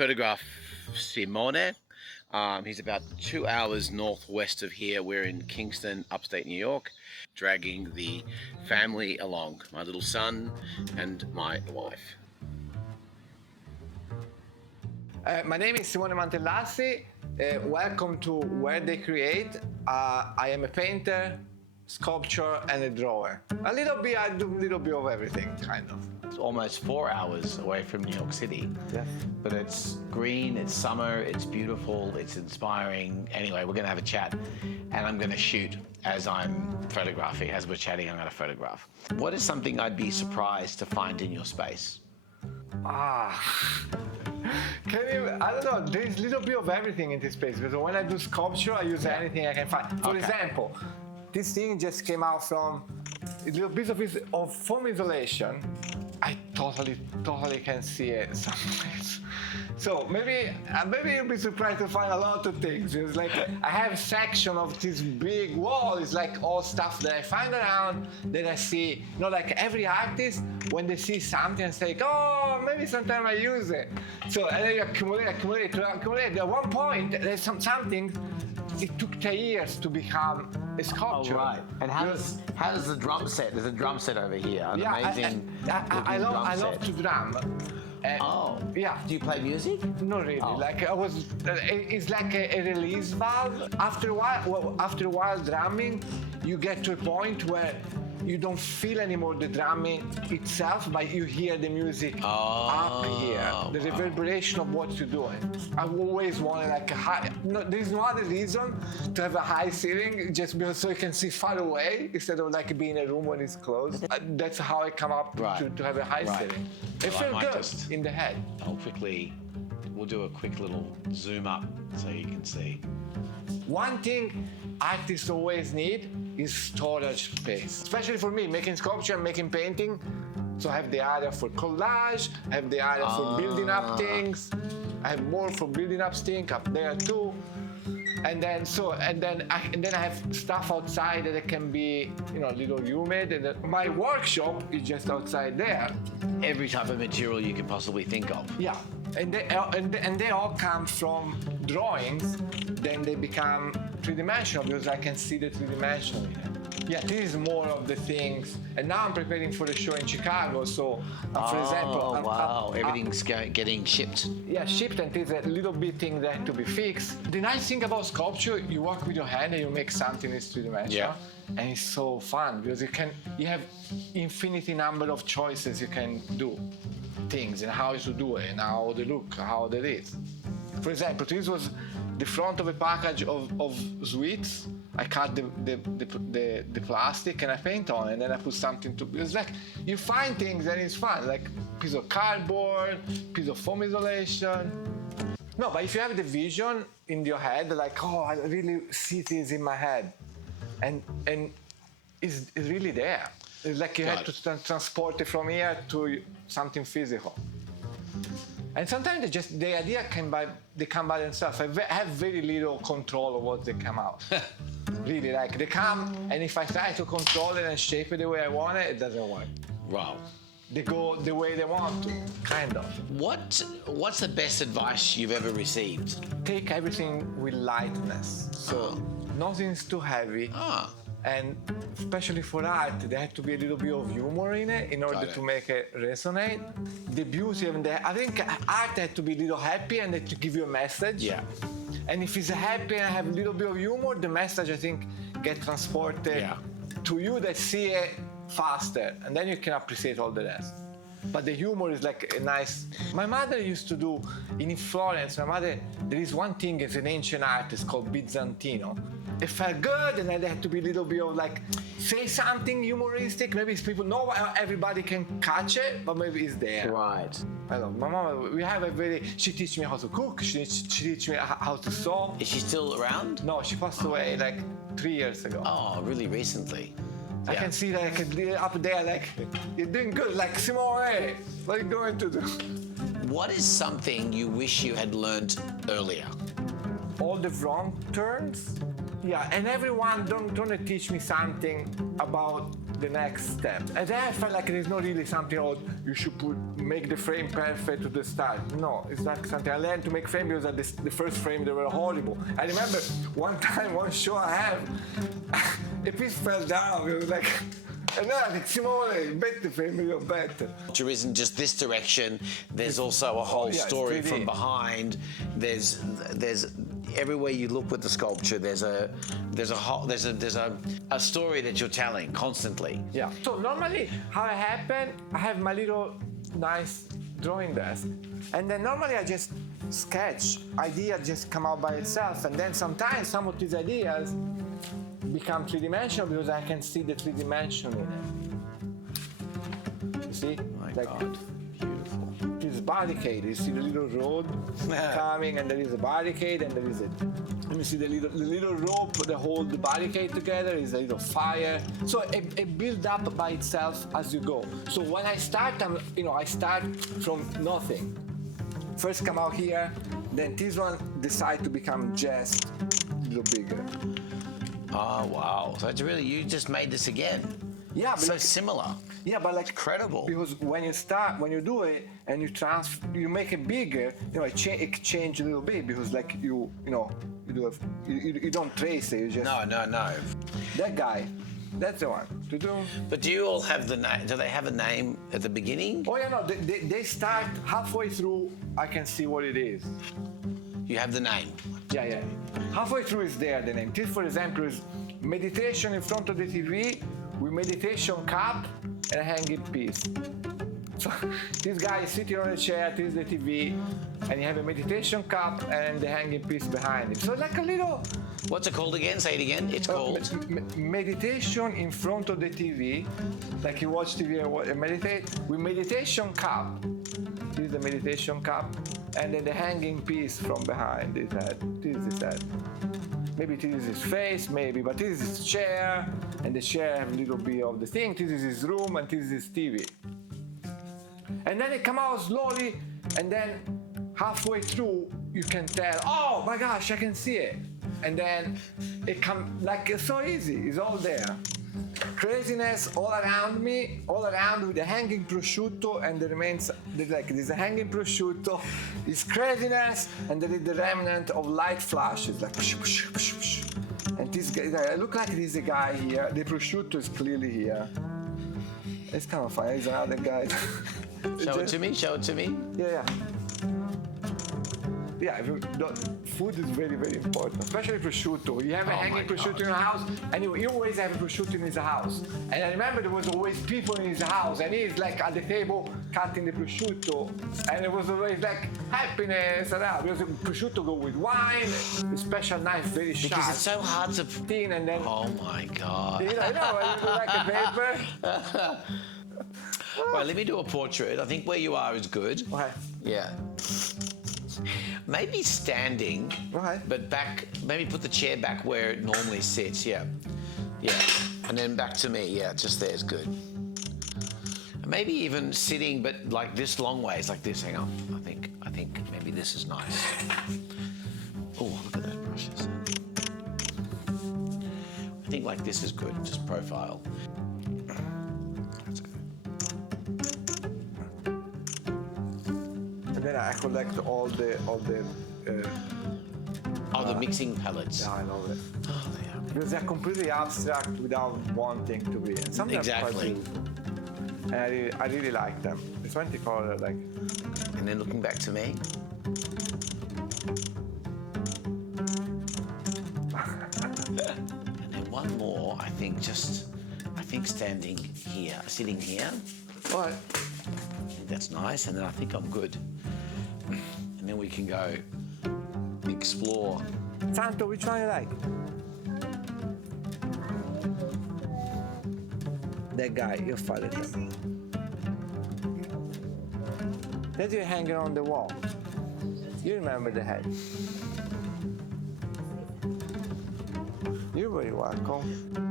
photograph Simone. He's about 2 hours northwest of here. We're in Kingston, upstate New York, dragging the family along, my little son and my wife. My name is Simone Mantellassi. Welcome to Where They Create. I am a painter, sculptor, and a drawer. I do a little bit of everything, kind of. It's almost 4 hours away from New York City. Yes. But it's green, it's summer, it's beautiful, it's inspiring. Anyway, we're gonna have a chat and I'm gonna shoot as I'm photographing. As we're chatting, I'm gonna photograph. What is something I'd be surprised to find in your space? I don't know, there's a little bit of everything in this space, because when I do sculpture, I use anything I can find. For example, this thing just came out from a little bit of foam insulation. I totally can see it someplace. So maybe you'll be surprised to find a lot of things. It's like I have a section of this big wall. It's like all stuff that I find around that I see. You know, like every artist, when they see something, it's like, oh, maybe sometime I use it. So and then you accumulate. At one point, there's something. It took 10 years to become a sculpture. Oh, right. And how does the drum set? There's a drum set over here. An amazing. I love to drum. Yeah. Do you play music? Not really. Like I was. It's like a release valve. After a while drumming, you get to a point where you don't feel anymore the drumming itself, but you hear the music up here, the reverberation of what you're doing. I've always wanted like a high. No, there's no other reason to have a high ceiling, just because so you can see far away instead of like being in a room when it's closed. That's how I come up to have a high ceiling. It feels good in the head. We'll do a quick little zoom up so you can see. One thing artists always need is storage space. Especially for me, making sculpture and making painting. So I have the area for collage, I have the area for building up things. I have more for building up things up there too. And then I have stuff outside that can be, a little humid. And my workshop is just outside there. Every type of material you can possibly think of. Yeah, and they all come from drawings. Then they become three-dimensional because I can see the three-dimensional in it. Yeah, this is more of the things. And now I'm preparing for the show in Chicago. So, for example, everything's getting shipped. Yeah, shipped, and there's a little bit thing that to be fixed. The nice thing about sculpture, you work with your hand and you make something that's three-dimensional. Yeah. And it's so fun because you have infinity number of choices you can do things and how to do it and how they look, how that is. For example, this was the front of a package of sweets. I cut the plastic and I paint on it, and then I put something to. It's like you find things and it's fun, like piece of cardboard, piece of foam insulation. No, but if you have the vision in your head, like, oh, I really see this in my head, and it's really there. It's like you have to transport it from here to something physical. And sometimes the idea come by themselves. I have very little control of what they come out. Really, like they come, and if I try to control it and shape it the way I want it, it doesn't work. Wow. They go the way they want to, kind of. What's the best advice you've ever received? Take everything with lightness. So nothing's too heavy. And especially for art, there had to be a little bit of humor in it in order to make it resonate. The beauty of that, I think art had to be a little happy and had to give you a message. Yeah. And if it's happy and have a little bit of humor, the message, I think, get transported to you that see it faster, and then you can appreciate all the rest. But the humor is like a nice. My mother used to do in Florence. There is one thing as an ancient artist called Byzantino. It felt good, and then there had to be a little bit of like, say something humoristic. Maybe it's people know everybody can catch it, but maybe it's there. Right. I don't know. My mom, she teach me how to cook. She teach me how to sew. Is she still around? No, she passed away like 3 years ago. Oh, really recently? I can see like up there, like you're doing good. Like Simone, what are you going to do? What is something you wish you had learned earlier? All the wrong turns. Yeah, and everyone don't teach me something about the next step. And then I felt like there's not really something, oh, you should make the frame perfect to the start. No, it's not something I learned to make frame because the first frame, they were horrible. I remember one show I have, a piece fell down. It was like, and then I think, Simone, better frame, you're better. There isn't just this direction. There's also a whole story from behind. There's everywhere you look with the sculpture. There's a story that you're telling constantly. Yeah. So normally, how it happened, I have my little nice drawing desk, and then normally I just sketch. Ideas just come out by itself, and then sometimes some of these ideas become three-dimensional because I can see the three dimension in it. You see? My God, beautiful. This barricade, you see the little road coming, and there is a barricade, and there is let me see the little rope that holds the barricade together, is a little fire. So it builds up by itself as you go. So when I start, I start from nothing. First come out here, then this one decide to become just a little bigger. Oh, wow. So it's really, you just made this again. Yeah, so similar. Yeah, but like incredible. Because when you do it and you make it bigger, it change a little bit because like you don't trace it. You just no. That guy, that's the one to do. But do you all have the name? Do they have a name at the beginning? Oh yeah, no. They start halfway through. I can see what it is. You have the name. Yeah. Halfway through is there the name. This, for example, is meditation in front of the TV with meditation cup and a hanging piece. So this guy is sitting on a chair, this is the TV, and you have a meditation cup and the hanging piece behind it. So like a little... What's it called again? Say it again. It's called... meditation in front of the TV. Like you watch TV and meditate. With meditation cup. This is the meditation cup. And then the hanging piece from behind his head. This is his head. Maybe this is his face, maybe, but this is his chair, and the chair have a little bit of the thing. This is his room, and this is his TV. And then it come out slowly, and then halfway through, you can tell, oh my gosh, I can see it. And then it come like it's so easy, it's all there. Craziness all around me, all around with the hanging prosciutto, and the remains, there's a hanging prosciutto, it's craziness, and there is the remnant of light flashes, like psh, psh, psh, psh. And this guy, I look like there's a guy here, the prosciutto is clearly here. It's kind of funny, there's another guy. Show it to me. Yeah. Yeah, food is very, very important, especially prosciutto. You have a hanging prosciutto in your house, and you always have a prosciutto in his house. And I remember there was always people in his house, and he's like at the table cutting the prosciutto, and it was always like happiness around. Because the prosciutto go with wine, a special knife, very sharp. Because it's so hard to... thin, and then... Oh my God. You know, like a paper. Right, let me do a portrait. I think where you are is good. Okay. Yeah. Maybe standing, Okay. but back, maybe put the chair back where it normally sits, yeah. And then back to me, yeah, just there is good. Maybe even sitting, but like this long ways, like this, hang on. I think maybe this is nice. Oh, look at those brushes. I think like this is good, just profile. That's good. And then I collect all the mixing palettes. Yeah, I love it. Oh, they are. Because they're completely abstract without wanting to be. And sometimes Exactly. And I really like them. The 20 color, like. And then looking back to me. And then one more, I think standing here, sitting here. All right. That's nice, and then I think I'm good. And then we can go explore. Santo, which one you like? That guy, your father. That you're hanging on the wall. You remember the head. You're very welcome.